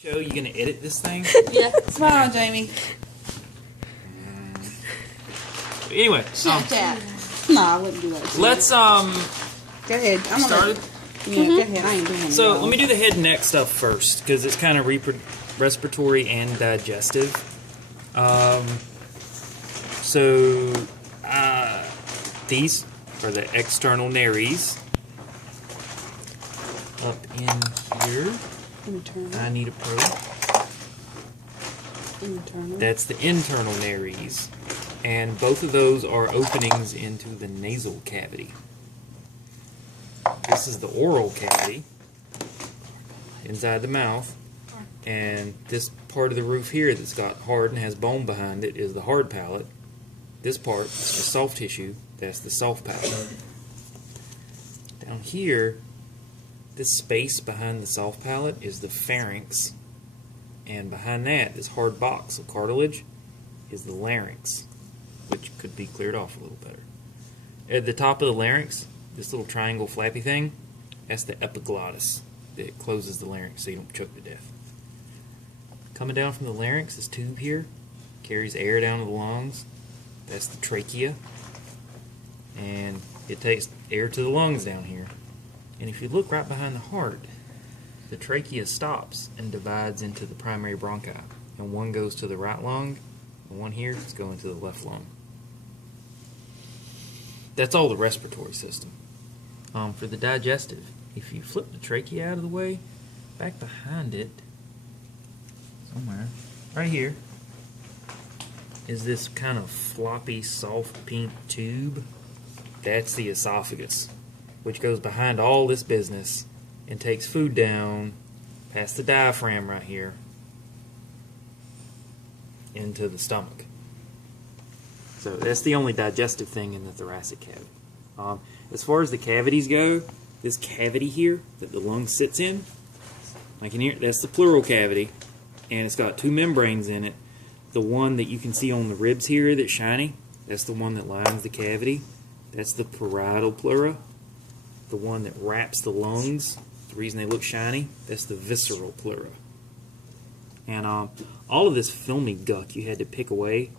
Joe, you gonna edit this thing? Yeah. Smile, Jamie. Anyway, Shut that. No, I wouldn't do that. let's Go ahead. I'm start it. Yeah, go ahead. I ain't doing it. So let me do the head and neck stuff first because it's kind of respiratory and digestive. These are the external nares. Up in here, Internal. I need a probe. Internal. That's the internal nares. And both of those are openings into the nasal cavity. This is the oral cavity inside the mouth. And this part of the roof here that's got hard and has bone behind it is the hard palate. This part is the soft tissue. That's the soft palate. Down here, this space behind the soft palate is the pharynx. And behind that, this hard box of cartilage is the larynx, which could be cleared off a little better. At the top of the larynx, this little triangle flappy thing, that's the epiglottis that closes the larynx so you don't choke to death. Coming down from the larynx, this tube here carries air down to the lungs. That's the trachea. And it takes air to the lungs down here. And if you look right behind the heart, the trachea stops and divides into the primary bronchi. And one goes to the right lung, and one here is going to the left lung. That's all the respiratory system. For the digestive, if you flip the trachea out of the way, back behind it, somewhere, right here, is this kind of floppy, soft pink tube. That's the esophagus, which goes behind all this business and takes food down past the diaphragm right here into the stomach. So that's the only digestive thing in the thoracic cavity. As far as the cavities go, this cavity here that the lung sits in, like in here, that's the pleural cavity, and it's got two membranes in it. The one that you can see on the ribs here that's shiny, that's the one that lines the cavity. That's the parietal pleura. The one that wraps the lungs, the reason they look shiny, that's the visceral pleura. And all of this filmy guck you had to pick away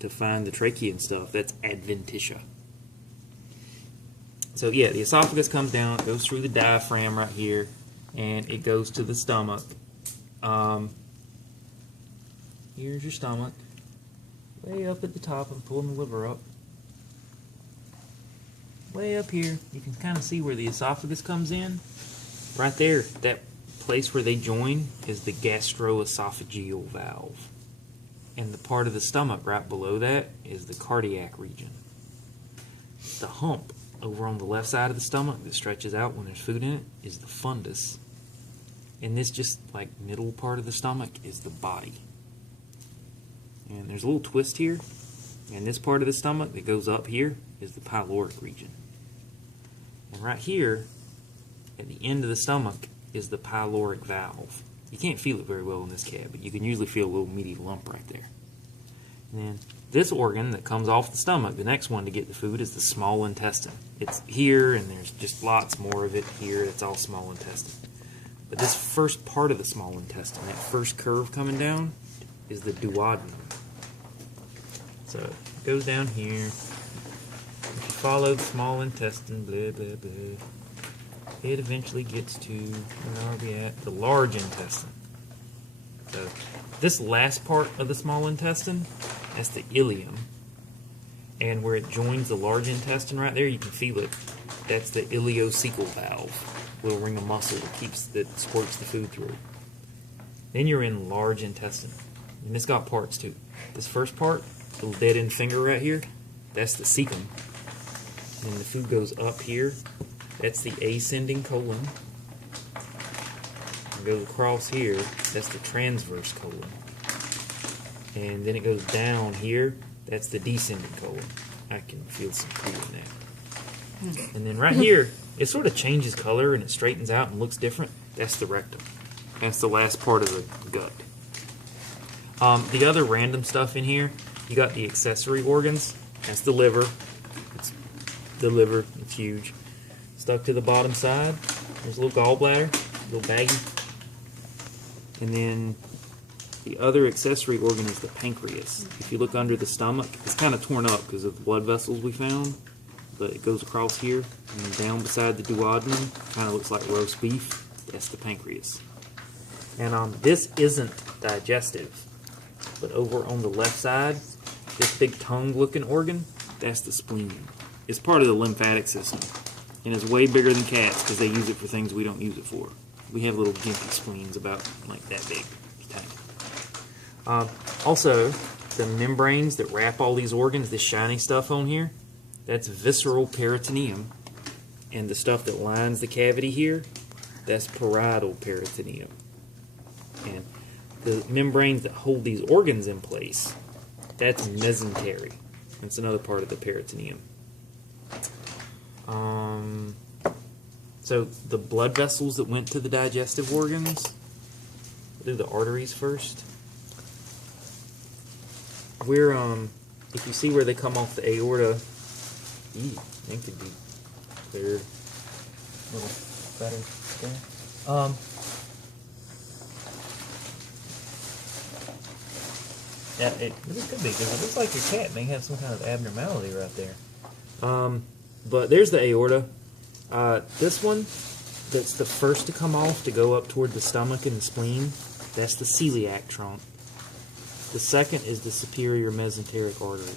to find the trachea and stuff, that's adventitia. So yeah, the esophagus comes down, it goes through the diaphragm right here, and it goes to the stomach. Here's your stomach. Way up at the top, I'm pulling the liver up. Way up here, you can kind of see where the esophagus comes in. Right there, that place where they join is the gastroesophageal valve. And the part of the stomach right below that is the cardiac region. The hump over on the left side of the stomach that stretches out when there's food in it is the fundus. And this just like middle part of the stomach is the body. And there's a little twist here. And this part of the stomach that goes up here is the pyloric region. And right here, at the end of the stomach, is the pyloric valve. You can't feel it very well in this cab, but you can usually feel a little meaty lump right there. And then this organ that comes off the stomach, the next one to get the food, is the small intestine. It's here, and there's just lots more of it here. It's all small intestine. But this first part of the small intestine, that first curve coming down, is the duodenum. So it goes down here. If you follow the small intestine, blah, blah, blah, it eventually gets to, where are we at? The large intestine. So this last part of the small intestine, that's the ileum. And where it joins the large intestine right there, you can feel it. That's the ileocecal valve, little ring of muscle that squirts the food through. Then you're in large intestine. And it's got parts too. This first part, little dead end finger right here, that's the cecum. And the food goes up here. That's the ascending colon. And goes across here. That's the transverse colon. And then it goes down here. That's the descending colon. I can feel some poo in that. And then right here, it sort of changes color and it straightens out and looks different. That's the rectum. That's the last part of the gut. The other random stuff in here, you got the accessory organs. That's the liver. It's the liver. It's huge. Stuck to the bottom side, there's a little gallbladder, a little baggie. And then the other accessory organ is the pancreas. If you look under the stomach, it's kind of torn up because of the blood vessels we found, but it goes across here and down beside the duodenum. Kind of looks like roast beef. That's the pancreas. And this isn't digestive, but over on the left side, this big tongue-looking organ, that's the spleen. It's part of the lymphatic system, and it's way bigger than cats because they use it for things we don't use it for. We have little gimpy spleens about like that big. Tiny. Also, the membranes that wrap all these organs, this shiny stuff on here, that's visceral peritoneum, and the stuff that lines the cavity here, that's parietal peritoneum. And the membranes that hold these organs in place, that's mesentery. That's another part of the peritoneum. So the blood vessels that went to the digestive organs, we'll do the arteries first. We're if you see where they come off the aorta, it could be cleared a little better there. Yeah, it really could be, because it looks like your cat may have some kind of abnormality right there. But there's the aorta. This one, that's the first to come off to go up toward the stomach and the spleen, that's the celiac trunk. The second is the superior mesenteric artery.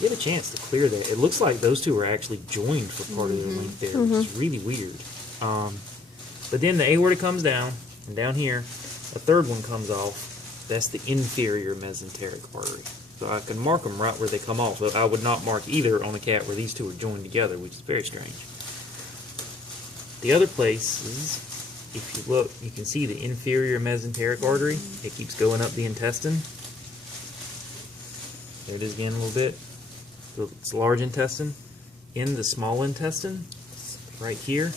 You get a chance to clear that. It looks like those two are actually joined for part of their length there. It's really weird. But then the aorta comes down, and down here, a third one comes off. That's the inferior mesenteric artery. So I can mark them right where they come off. So I would not mark either on a cat where these two are joined together, which is very strange. The other places, if you look, you can see the inferior mesenteric artery. It keeps going up the intestine. There it is again a little bit. So it's large intestine. In the small intestine, right here.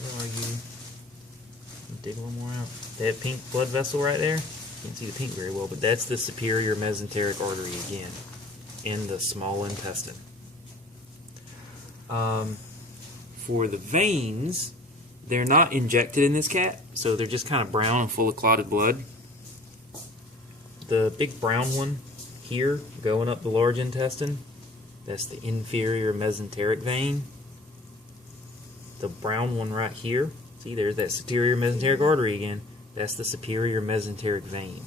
Where are you? Dig a little more out. That pink blood vessel right there, you can't see the pink very well, but that's the superior mesenteric artery again, in the small intestine. For the veins, they're not injected in this cat, so they're just kind of brown and full of clotted blood. The big brown one here, going up the large intestine, that's the inferior mesenteric vein. The brown one right here, see there's that superior mesenteric artery again, that's the superior mesenteric vein.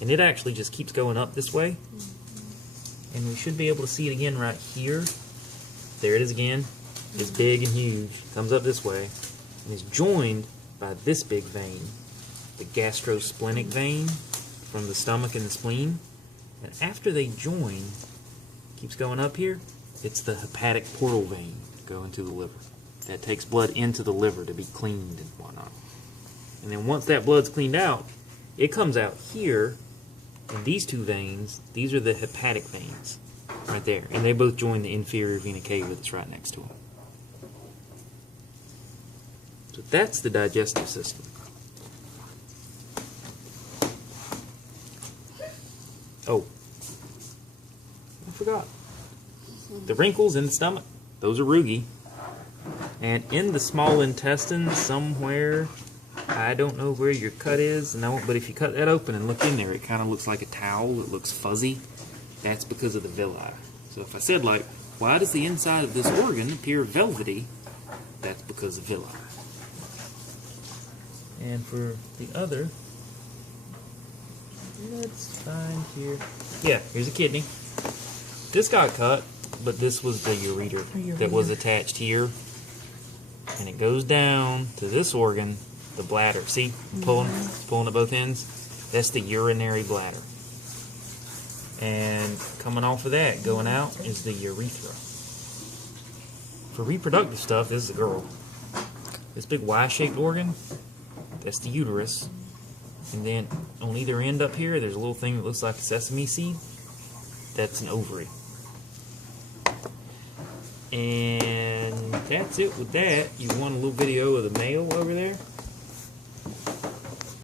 And it actually just keeps going up this way. And we should be able to see it again right here. There it is again. It's big and huge. Comes up this way. And is joined by this big vein, the gastrosplenic vein from the stomach and the spleen. And after they join, keeps going up here, it's the hepatic portal vein going to the liver. That takes blood into the liver to be cleaned and whatnot. And then once that blood's cleaned out, it comes out here. And these two veins, these are the hepatic veins, right there. And they both join the inferior vena cava that's right next to them. So that's the digestive system. Oh, I forgot. The wrinkles in the stomach, those are rugae. And in the small intestine somewhere, I don't know where your cut is, but if you cut that open and look in there, it kind of looks like a towel. It looks fuzzy. That's because of the villi. So if I said, like, why does the inside of this organ appear velvety? That's because of villi. And for the other, let's find here. Yeah, here's a kidney. This got cut, but this was the ureter that was attached here. And it goes down to this organ, the bladder. See, I'm pulling at both ends. That's the urinary bladder. And coming off of that, going out, is the urethra. For reproductive stuff, this is a girl. This big Y-shaped organ, that's the uterus. And then on either end up here, there's a little thing that looks like a sesame seed. That's an ovary. And that's it with that. You want a little video of the male over there?